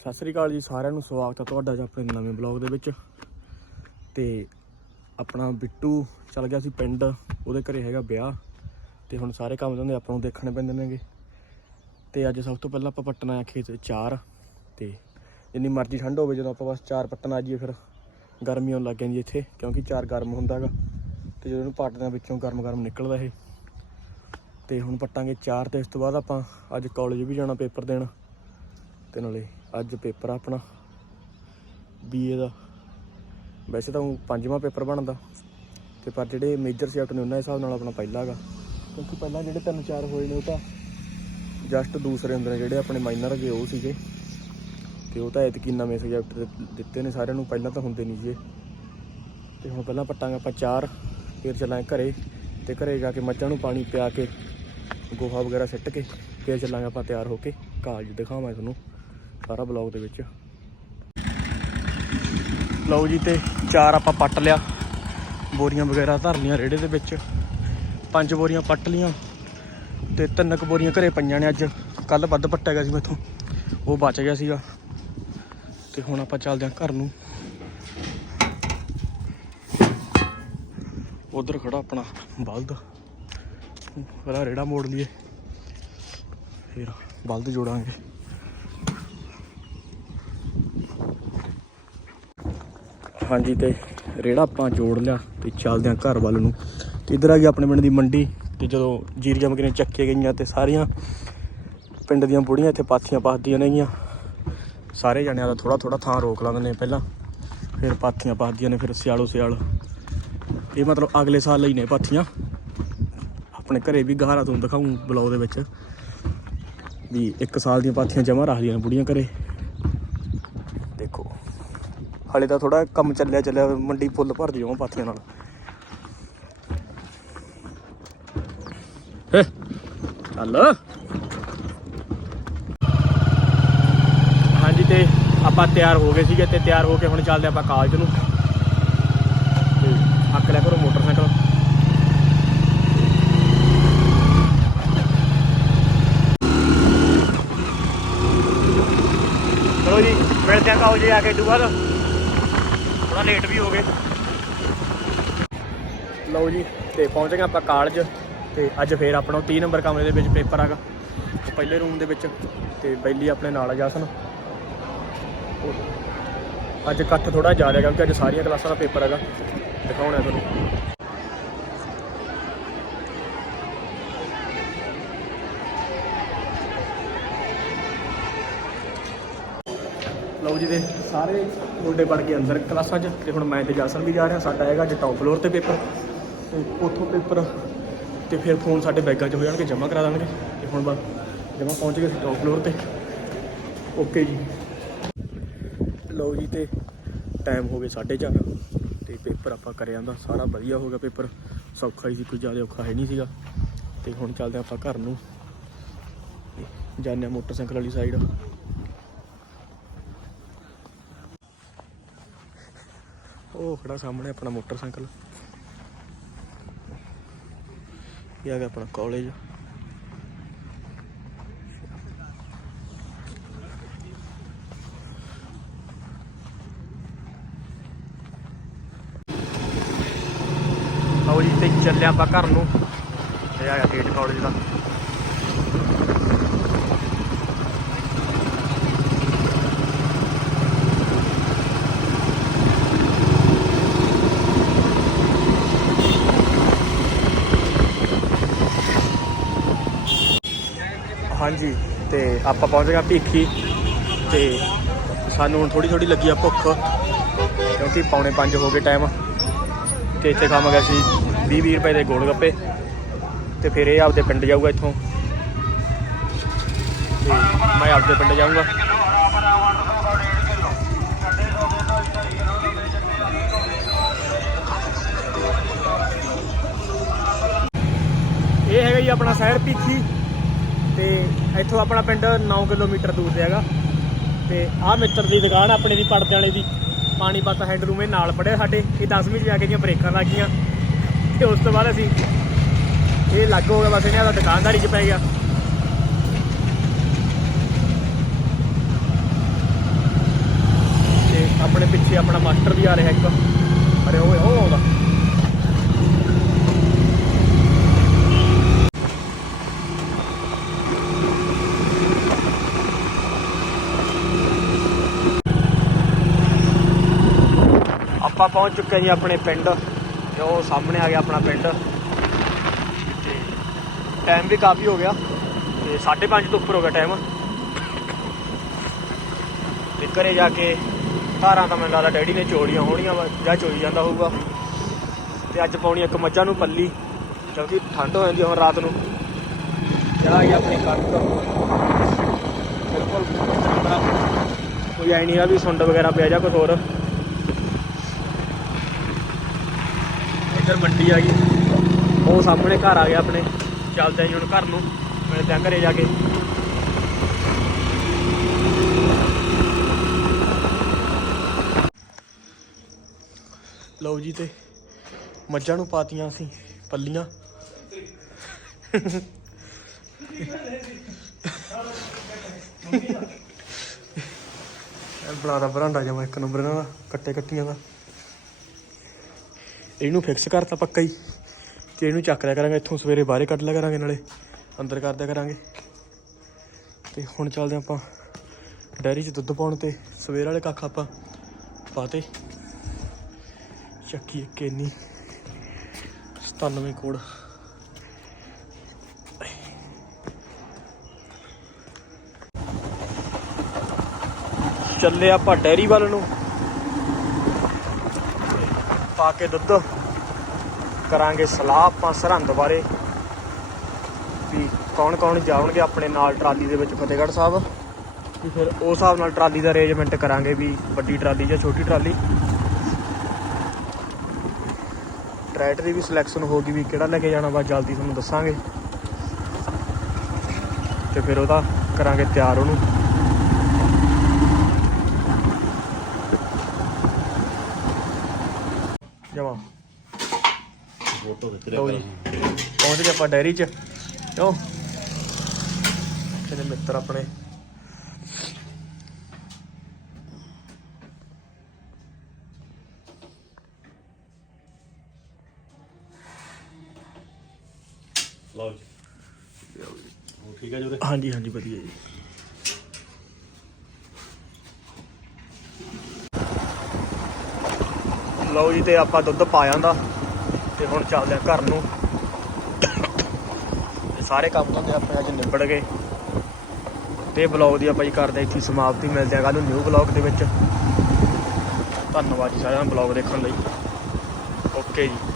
ਸਤਿ ਸ੍ਰੀ ਅਕਾਲ ਜੀ ਸਾਰਿਆਂ ਨੂੰ, ਸਵਾਗਤ ਹੈ ਤੁਹਾਡਾ ਜੀ ਆਪਣੇ ਨਵੇਂ ਬਲੌਗ ਦੇ ਵਿੱਚ। ਤੇ ਆਪਣਾ ਬਿੱਟੂ ਚੱਲ ਗਿਆ ਸੀ ਪਿੰਡ, ਉਹਦੇ ਘਰੇ ਹੈਗਾ ਵਿਆਹ। ਤੇ ਹੁਣ ਸਾਰੇ ਕੰਮ ਜਾਂਦੇ ਆਪਾਂ ਨੂੰ ਦੇਖਣੇ ਪੈਂਦੇ ਨੇਗੇ। ਤੇ ਅੱਜ ਸਭ ਤੋਂ ਪਹਿਲਾਂ ਆਪਾਂ ਪੱਟਣਾ ਆ ਖੇਤ ਚਾਰ। ਤੇ ਜਿੰਨੀ ਮਰਜ਼ੀ ਠੰਡ ਹੋਵੇ, ਜਦੋਂ ਆਪਾਂ ਬਸ ਚਾਰ ਪੱਟਣ ਆ ਜਾਈਏ ਫਿਰ ਗਰਮੀ ਆਉਣ ਲੱਗ ਜਾਂਦੀ ਇੱਥੇ, ਕਿਉਂਕਿ ਚਾਰ ਗਰਮ ਹੁੰਦਾ ਹੈਗਾ ਤੇ ਜਦੋਂ ਇਹਨੂੰ ਪੱਟਦੇ ਆ ਵਿੱਚੋਂ ਗਰਮ ਗਰਮ ਨਿਕਲਦਾ ਇਹ। ਤੇ ਹੁਣ ਪੱਟਾਂਗੇ ਚਾਰ, ਤੇ ਇਸ ਤੋਂ ਬਾਅਦ ਆਪਾਂ ਅੱਜ ਕਾਲਜ ਵੀ ਜਾਣਾ ਪੇਪਰ ਦੇਣ। ਤੇ ਨਾਲੇ ਅੱਜ ਪੇਪਰ ਆ ਆਪਣਾ ਬੀਏ ਦਾ। ਵੈਸੇ ਤਾਂ ਊਂ ਪੰਜਵਾਂ ਪੇਪਰ ਬਣਦਾ, ਤੇ ਪਰ ਜਿਹੜੇ ਮੇਜਰ ਸਬਜੈਕਟ ਨੇ ਉਹਨਾਂ ਦੇ ਹਿਸਾਬ ਨਾਲ ਆਪਣਾ ਪਹਿਲਾ ਹੈਗਾ ਕਿਉਂਕਿ ਪਹਿਲਾਂ ਜਿਹੜੇ ਤਿੰਨ ਚਾਰ ਹੋਏ ਨੇ ਉਹ ਤਾਂ ਜਸਟ ਦੂਸਰੇ ਹੁੰਦੇ ਨੇ ਜਿਹੜੇ ਆਪਣੇ ਮਾਈਨਰ ਗਏ ਉਹ ਸੀਗੇ। ਤੇ ਉਹ ਤਾਂ ਐਤਕੀ ਨਵੇਂ ਸਬਜੈਕਟ ਦਿੱਤੇ ਨੇ, ਸਾਰਿਆਂ ਨੂੰ ਪਹਿਲਾਂ ਤਾਂ ਹੁੰਦੇ ਨਹੀਂ ਜੀ ਇਹ। ਤੇ ਹੁਣ ਪਹਿਲਾਂ ਪੱਟਾਂਗੇ ਆਪਾਂ ਚਾਰ, ਫਿਰ ਚੱਲਾਂਗੇ ਘਰੇ। ਤੇ ਘਰੇ ਜਾ ਕੇ ਮੱਝਾਂ ਨੂੰ ਪਾਣੀ ਪਿਆ ਕੇ, ਗੋਹਾ ਵਗੈਰਾ ਸਿੱਟ ਕੇ, ਫਿਰ ਚੱਲਾਂਗੇ ਆਪਾਂ ਤਿਆਰ ਹੋ ਕੇ ਕਾਲਜ ਦਿਖਾਵਾਂ ਤੁਹਾਨੂੰ। ਸਾਰਾ ਬਲੌਗ ਦੇ ਵਿੱਚ। ਲਓ ਜੀ ਤੇ ਚਾਰ ਆਪਾਂ ਪੱਟ ਲਿਆ। ਬੋਰੀਆਂ ਵਗੈਰਾ ਧਰ ਲਈਆਂ ਰੇੜੇ ਦੇ ਵਿੱਚ। ਪੰਜ ਬੋਰੀਆਂ ਪੱਟ ਲੀਆਂ ਤੇ ਤਿੰਨ ਕੁ ਬੋਰੀਆਂ ਘਰੇ ਪਈਆਂ ਨੇ ਅੱਜ। ਕੱਲ ਵੱਧ ਪੱਟਿਆ ਗਿਆ ਸੀ ਮੈਥੋਂ। ਉਹ ਬਚ ਗਿਆ ਸੀਗਾ। ਤੇ ਹੁਣ ਆਪਾਂ ਚੱਲਦੇ ਹਾਂ ਘਰ ਨੂੰ। ਉਧਰ ਖੜਾ ਆਪਣਾ ਬਲਦ। ਪਹਿਲਾਂ ਰੇੜਾ ਮੋੜ ਲਈਏ। ਫਿਰ ਬਲਦ ਜੋੜਾਂਗੇ। ਹਾਂਜੀ ਤੇ ਰੇੜਾ ਆਪਾਂ ਜੋੜ ਲਿਆ ਤੇ ਚੱਲਦੇ ਆਂ ਘਰ ਵੱਲ ਨੂੰ। ਤੇ ਇਧਰ ਆ ਗਈ ਆਪਣੇ ਪਿੰਡ ਦੀ ਮੰਡੀ ਤੇ ਜਦੋਂ ਜੀਰੀਆਂ ਮਕਨੇ ਚੱਕੇ ਗਈਆਂ ਤੇ ਸਾਰੀਆਂ ਪਿੰਡ ਦੀਆਂ ਬੁੜੀਆਂ ਇੱਥੇ ਪਾਥੀਆਂ ਪਾਥਦੀਆਂ ਨੇਗੀਆਂ ਸਾਰੇ ਜਣਿਆਂ ਦਾ ਥੋੜਾ ਥੋੜਾ ਥਾਂ ਰੋਕ ਲੈਂਦੇ ਨੇ ਪਹਿਲਾਂ, ਫਿਰ ਪਾਥੀਆਂ ਪਾਥਦੀਆਂ ਨੇ, ਫਿਰ ਸਿਆਲੋ ਸਿਆਲ। ਇਹ ਮਤਲਬ ਅਗਲੇ ਸਾਲ ਲਈ ਨੇ ਪਾਥੀਆਂ। ਆਪਣੇ ਘਰੇ ਵੀ ਗਾਰਾ ਤੁਹਾਨੂੰ ਦਿਖਾਉਂ ਬਲੌਗ ਦੇ ਵਿੱਚ ਵੀ ਇੱਕ ਸਾਲ ਦੀਆਂ ਪਾਥੀਆਂ ਜਮਾ ਰੱਖਦੀਆਂ ਨੇ ਬੁੜੀਆਂ ਘਰੇ। ਹਾਲੇ ਤਾਂ ਥੋੜਾ ਕੰਮ ਚੱਲਿਆ ਚੱਲਿਆ ਮੰਡੀ ਫੁੱਲ ਭਰ ਜਿਓ ਪਾਥੀਆਂ ਨਾਲ। ਹੇ, ਚੱਲ। ਹਾਂਜੀ ਤੇ ਆਪਾਂ ਤਿਆਰ ਹੋ ਗਏ ਸੀਗੇ ਤੇ ਤਿਆਰ ਹੋ ਕੇ ਹੁਣ ਚੱਲਦੇ ਆਪਾਂ ਕਾਲਜ ਨੂੰ। ਤੇ ਹੱਕ ਲਿਆ ਕਰੋ ਮੋਟਰਸਾਈਕਲ। ਚਲੋ ਜੀ, ਮਿਲਦੇ ਆ ਕਾਲਜ ਆ ਕੇ ਦੁਬਾਰਾ ਥੋੜਾ ਲੇਟ ਵੀ ਹੋ ਗਏ। ਲਓ ਜੀ, ਤੇ ਪਹੁੰਚ ਗਏ ਆਪਾਂ ਕਾਲਜ, ਤੇ ਅੱਜ ਫੇਰ ਆਪਣਾ 30 ਨੰਬਰ ਕਮਰੇ ਦੇ ਵਿੱਚ ਪੇਪਰ ਆਗਾ ਪਹਿਲੇ ਰੂਮ ਦੇ ਵਿੱਚ, ਤੇ ਬੈਲੀ ਆਪਣੇ ਨਾਲ ਆ ਜਸਨ। ਅੱਜ ਇਕੱਠ ਥੋੜਾ ਜ਼ਿਆਦਾ ਹੈ ਕਿਉਂਕਿ ਅੱਜ ਸਾਰੀਆਂ ਕਲਾਸਾਂ ਦਾ ਪੇਪਰ ਹੈਗਾ। ਦਿਖਾਉਣਾ ਤੁਹਾਨੂੰ। ਲਓ ਜੀ ਦੇ ਸਾਰੇ ਮੁੰਡੇ ਪੜ ਕੇ ਅੰਦਰ ਕਲਾਸਾਂ 'ਚ ਤੇ ਹੁਣ ਮੈਂ ਤੇ ਜਾਸਨ ਵੀ ਜਾ ਰਿਹਾ, ਸਾਡਾ ਹੈਗਾ ਅੱਜ ਟੌਪ ਫਲੋਰ ਤੇ ਪੇਪਰ। ਤੇ ਉੱਥੋਂ ਪੇਪਰ ਤੇ ਫਿਰ ਫੋਨ ਸਾਡੇ ਬੈਗਾਂ 'ਚ ਹੋ ਜਾਣਗੇ, ਜਮ੍ਹਾਂ ਕਰਾ ਦਾਂਗੇ ਤੇ ਹੁਣ ਬਸ ਜਮ੍ਹਾਂ ਪਹੁੰਚ ਗਏ ਸੀ ਟੌਪ ਫਲੋਰ ਤੇ। ਓਕੇ ਜੀ। ਲਓ ਜੀ ਤੇ ਟਾਈਮ ਹੋ ਗਿਆ 4:30 ਤੇ ਪੇਪਰ ਆਪਾਂ ਕਰਿਆ ਜਾਂਦਾ ਸਾਰਾ ਵਧੀਆ ਹੋ ਗਿਆ ਪੇਪਰ। ਸੌਖਾ ਹੀ ਸੀ ਕੋਈ ਜ਼ਿਆਦਾ ਔਖਾ ਹੈ ਨਹੀਂ ਸੀਗਾ। ਤੇ ਹੁਣ ਚੱਲਦੇ ਆਪਾਂ ਘਰ ਨੂੰ। ਜਾਂਦੇ ਹਾਂ ਮੋਟਰਸਾਈਕਲ ਵਾਲੀ ਸਾਈਡ ਉਹ ਖੜਾ ਸਾਹਮਣੇ ਆਪਣਾ ਮੋਟਰਸਾਈਕਲ ਇਹ ਆ ਗਿਆ ਆਪਣਾ ਕਾਲਜ ਆਓ ਜੀ ਤੇ ਚੱਲੇ ਆਪਾਂ ਘਰ ਨੂੰ ਇਹ ਆ ਗਿਆ ਗੇਟ ਕਾਲਜ ਦਾ ਹਾਂਜੀ, ਤੇ ਆਪਾਂ ਪਹੁੰਚ ਗਏ ਭੀਖੀ, ਤੇ ਸਾਨੂੰ ਹੁਣ ਥੋੜੀ ਥੋੜੀ ਲੱਗੀ ਆ ਭੁੱਖ, ਕਿਉਂਕਿ ਪੌਣੇ 5 ਹੋ ਗਏ ਟਾਈਮ ਤੇ ਇੱਥੇ ਖਾਵਾਂਗੇ ਸੀ 20 20 ਰੁਪਏ ਦੇ ਗੋਲ ਗੱਪੇ। ਤੇ ਫਿਰ ਇਹ ਆਪਦੇ ਪਿੰਡ ਜਾਊਗਾ ਇੱਥੋਂ। ਤੇ ਮੈਂ ਆਪਦੇ ਪਿੰਡ ਜਾਊਂਗਾ। ਇਹ ਹੈਗਾ ਜੀ ਆਪਣਾ ਸ਼ਹਿਰ ਭੀਖੀ। ਤੇ ਇੱਥੋਂ ਆਪਣਾ ਪਿੰਡ 9 ਕਿਲੋਮੀਟਰ ਦੂਰ ਤੇ ਹੈਗਾ। ਤੇ ਆਹ ਮਿੱਤਰ ਦੀ ਦੁਕਾਨ ਆਪਣੇ ਦੀ ਪੜਦੇ ਵਾਲੇ ਦੀ। ਪਾਣੀਪਤ ਹੈਡਰੂਮ ਇਹ ਨਾਲ ਪੜਿਆ ਸਾਡੇ। ਇਹ 10ਵੀਂ ਚ ਜਾ ਕੇ ਦੀਆਂ ਬ੍ਰੇਕਾਂ ਲੱਗ ਗਈਆਂ। ਤੇ ਉਸ ਤੋਂ ਬਾਅਦ ਅਸੀਂ ਇਹ ਲੱਗ ਹੋ ਗਿਆ, ਬਸ ਇਹਨਾਂ ਦਾ ਦੁਕਾਨਦਾਰੀ ਚ ਪੈ ਗਿਆ। ਪਿੱਛੇ ਆਪਣਾ ਮਾਸਟਰ ਵੀ ਆ ਰਿਹਾ ਇੱਕ। ਅਰੇ ਓਏ ਉਹ ਆਪਾਂ ਪਹੁੰਚ ਚੁੱਕੇ ਹਾਂ ਜੀ ਆਪਣੇ ਪਿੰਡ ਤੇ ਉਹ ਸਾਹਮਣੇ ਆ ਗਿਆ ਆਪਣਾ ਪਿੰਡ। ਤੇ ਟਾਈਮ ਵੀ ਕਾਫੀ ਹੋ ਗਿਆ, ਤੇ 5:30 ਤੋਂ ਉੱਪਰ ਹੋ ਗਿਆ ਟਾਈਮ ਤੇ ਘਰੇ ਜਾ ਕੇ ਧਾਰਾਂ ਤਾਂ ਮੈਨੂੰ ਲੱਗਦਾ ਡੈਡੀ ਨੇ ਚੋੜੀਆਂ ਹੋਣੀਆਂ ਵਾ, ਜਾਂ ਚੋਈ ਜਾਂਦਾ ਹੋਊਗਾ। ਤੇ ਅੱਜ ਪਾਉਣੀ ਇੱਕ ਮੱਝਾਂ ਨੂੰ ਪੱਲੀ, ਕਿਉਂਕਿ ਠੰਡ ਹੋ ਜਾਂਦੀ ਹੁਣ ਰਾਤ ਨੂੰ। ਚਲਾ ਗਿਆ ਆਪਣੀ ਕਣਕ। ਬਿਲਕੁਲ। ਕੋਈ ਐ ਨਹੀਂ ਆ ਵੀ ਸੁੰਡ ਵਗੈਰਾ ਪਿਆ ਜਾਂ ਕੁਝ ਹੋਰ। ਇੱਧਰ ਮੰਡੀ ਆ ਗਈ। ਉਹ ਸਾਹਮਣੇ ਘਰ ਆ ਗਿਆ ਆਪਣੇ। ਚੱਲਦੇ ਆਂ ਹੁਣ ਘਰ ਨੂੰ। ਮਿਲਦੇ ਆਂ ਘਰੇ ਜਾ ਕੇ। ਲਓ ਜੀ ਤੇ ਮੱਝਾਂ ਨੂੰ ਪਾਤੀਆਂ ਅਸੀਂ, ਪੱਲੀਆਂ। ਇਹ ਬਣਾਦਾ ਬਰਾਂਡਾ ਜਮਾ ਇੱਕ ਨੰਬਰ ਇਹਨਾਂ ਦਾ ਕੱਟੇ ਕੱਟੀਆਂ ਦਾ। ਇਹਨੂੰ ਫਿਕਸ ਕਰਤਾ ਪੱਕਾ ਹੀ। ਤੇ ਇਹਨੂੰ ਚੱਕ ਲਿਆ ਕਰਾਂਗੇ, ਇੱਥੋਂ ਸਵੇਰੇ ਬਾਹਰੇ ਕੱਢ ਲਿਆ ਕਰਾਂਗੇ, ਨਾਲੇ ਅੰਦਰ ਕਰ ਦਿਆ ਕਰਾਂਗੇ। ਤੇ ਹੁਣ ਚੱਲਦੇ ਆਪਾਂ ਡੈਰੀ 'ਚ ਦੁੱਧ ਪਾਉਣ ਤੇ। ਸਵੇਰ ਵਾਲੇ ਕੱਖ ਆਪਾਂ ਪਾਤੇ। ਚੱਕੀ ਇੱਕ ਇੰਨੀ 97 ਕੋੜ ਚੱਲੇ ਆਪਾਂ ਡੈਰੀ ਵੱਲ ਨੂੰ। ਪਾ ਕੇ ਦੁੱਧ। ਕਰਾਂਗੇ ਸਲਾਹ ਆਪਾਂ ਸਰਹੰਦ ਬਾਰੇ। ਵੀ ਕੌਣ ਕੌਣ ਜਾਣਗੇ ਆਪਣੇ ਨਾਲ ਟਰਾਲੀ ਦੇ ਵਿੱਚ ਫਤਿਹਗੜ੍ਹ ਸਾਹਿਬ। ਵੀ ਫਿਰ ਉਸ ਹਿਸਾਬ ਨਾਲ ਟਰਾਲੀ ਦਾ ਅਰੇਂਜਮੈਂਟ ਕਰਾਂਗੇ ਵੀ ਵੱਡੀ ਟਰਾਲੀ ਜਾਂ ਛੋਟੀ ਟਰਾਲੀ। ਟਰੈਕਟਰ ਦੀ ਵੀ ਸਿਲੈਕਸ਼ਨ ਹੋ ਗਈ ਵੀ ਕਿਹੜਾ ਲੈ ਕੇ ਜਾਣਾ ਵਾ, ਜਲਦੀ ਤੁਹਾਨੂੰ ਦੱਸਾਂਗੇ। ਤੇ ਫਿਰ ਉਹਦਾ ਕਰਾਂਗੇ ਤਿਆਰ ਉਹਨੂੰ ਜਮਾ ਫੋਟੋ ਖਿੱਚ ਲਓ ਜੀ। ਪਹੁੰਚ ਗਏ ਆਪਾਂ ਡੈਰੀ 'ਚ। ਕਿਉਂ? ਕਿਹਨੇ ਮਿੱਤਰ ਆਪਣੇ। ਲਓ ਜੀ। ਉਹ ਠੀਕ ਹੈ ਜੀ ਉਹਦੇ? ਹਾਂਜੀ ਹਾਂਜੀ ਵਧੀਆ ਜੀ। ਲਓ ਜੀ ਤੇ ਆਪਾਂ ਦੁੱਧ ਪਾ ਜਾਂਦਾ ਤੇ ਹੁਣ ਚੱਲਦੇ ਆ ਘਰ ਨੂੰ। ਤੇ ਸਾਰੇ ਕੰਮ ਧੰਦੇ ਆਪਣੇ ਅੱਜ ਨਿਬੜ ਗਏ। ਤੇ ਬਲੌਗ ਦੀ ਆਪਾਂ ਜੀ ਕਰਦੇ ਇੱਥੇ ਸਮਾਪਤੀ ਮਿਲਦੇ ਆ ਕੱਲ ਨੂੰ ਨਿਊ ਬਲੌਗ ਦੇ ਵਿੱਚ। ਧੰਨਵਾਦ ਜੀ ਸਾਰਿਆਂ ਨੂੰ ਬਲੌਗ ਦੇਖਣ ਲਈ। ਓਕੇ ਜੀ।